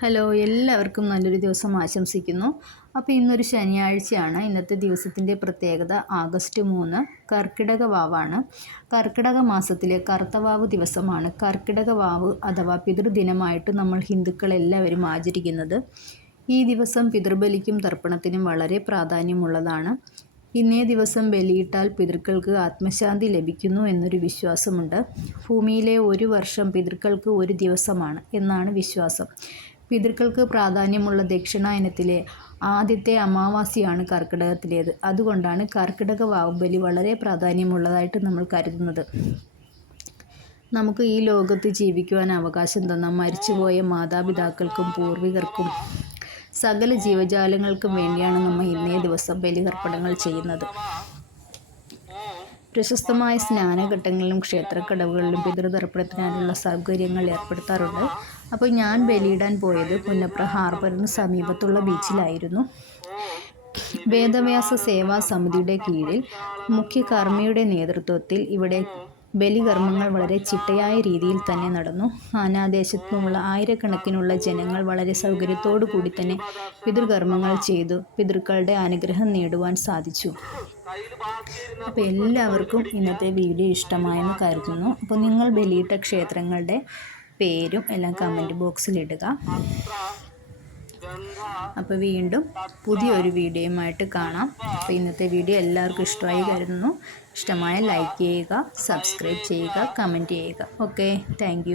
Hello എല്ലാവർക്കും നല്ലൊരു ദിവസം ആശംസിക്കുന്നു. അപ്പോൾ ഇന്നൊരു ശനിയാഴ്ചയാണ്. ഇന്നത്തെ ദിവസത്തിന്റെ പ്രത്യേകത ആഗസ്റ്റ് മൂന്ന് കർക്കിടക വാവാണ്. കർക്കിടക മാസത്തിലെ കർത്തവാവ് ദിവസമാണ്. കർക്കിടക വാവ് അഥവാ പിതൃദിനമായിട്ട് നമ്മൾ ഹിന്ദുക്കൾ എല്ലാവരും ആചരിക്കുന്നത്. ഈ ദിവസം പിതൃബലിക്കും തർപ്പണത്തിനും വളരെ പ്രാധാന്യമുള്ളതാണ്. ഇന്നേ ദിവസം ബലിയിട്ടാൽ പിതൃക്കൾക്ക് ആത്മശാന്തി ലഭിക്കുന്നു എന്നൊരു വിശ്വാസമുണ്ട്. ഭൂമിയിലെ ഒരു വർഷം പിതൃക്കൾക്ക് ഒരു ദിവസമാണ് എന്നാണ് വിശ്വാസം. പിതൃക്കൾക്ക് പ്രാധാന്യമുള്ള ദക്ഷിണായനത്തിലെ ആദ്യത്തെ അമാവാസിയാണ് കർക്കിടകത്തിലേത്. അതുകൊണ്ടാണ് കർക്കിടക വാവുബലി വളരെ പ്രാധാന്യമുള്ളതായിട്ട് നമ്മൾ കരുതുന്നത്. നമുക്ക് ഈ ലോകത്ത് ജീവിക്കുവാൻ അവകാശം തന്ന മരിച്ചുപോയ മാതാപിതാക്കൾക്കും പൂർവികർക്കും സകല ജീവജാലങ്ങൾക്കും വേണ്ടിയാണ് നമ്മൾ ഇന്നേ ദിവസം ബലികർപ്പണങ്ങൾ ചെയ്യുന്നത്. പ്രശസ്തമായ സ്നാനഘട്ടങ്ങളിലും ക്ഷേത്രക്കടവുകളിലും പിതൃതർപ്പണത്തിനായുള്ള സൗകര്യങ്ങൾ ഏർപ്പെടുത്താറുണ്ട്. അപ്പോൾ ഞാൻ ബലിയിടാൻ പോയത് പുന്നപ്ര ഹാർബറിന് സമീപത്തുള്ള ബീച്ചിലായിരുന്നു. വേദവ്യാസ സേവാ സമിതിയുടെ കീഴിൽ മുഖ്യ കർമ്മിയുടെ നേതൃത്വത്തിൽ ഇവിടെ ബലികർമ്മങ്ങൾ വളരെ ചിട്ടയായ രീതിയിൽ തന്നെ നടന്നു. നാനാദേശത്തു നിന്നുള്ള ആയിരക്കണക്കിനുള്ള ജനങ്ങൾ വളരെ സൗകര്യത്തോടു കൂടി തന്നെ പിതൃകർമ്മങ്ങൾ ചെയ്തു. പിതൃക്കളുടെ അനുഗ്രഹം നേടുവാൻ സാധിച്ചു. അപ്പോൾ എല്ലാവർക്കും ഇന്നത്തെ വീഡിയോ ഇഷ്ടമായെന്ന് കരുതുന്നു. അപ്പോൾ നിങ്ങൾ ബലിയിട്ട ക്ഷേത്രങ്ങളുടെ പേരും എല്ലാം കമന്റ് ബോക്സിൽ ഇടുക. അപ്പോൾ വീണ്ടും പുതിയൊരു വീഡിയോയുമായിട്ട് കാണാം. അപ്പോൾ ഇന്നത്തെ വീഡിയോ എല്ലാവർക്കും ഇഷ്ടമായി കരുതുന്നു. ഇഷ്ടമായ ലൈക്ക് ചെയ്യുക സബ്സ്ക്രൈബ് ചെയ്യുക കമന്റ് ചെയ്യുക. Okay thank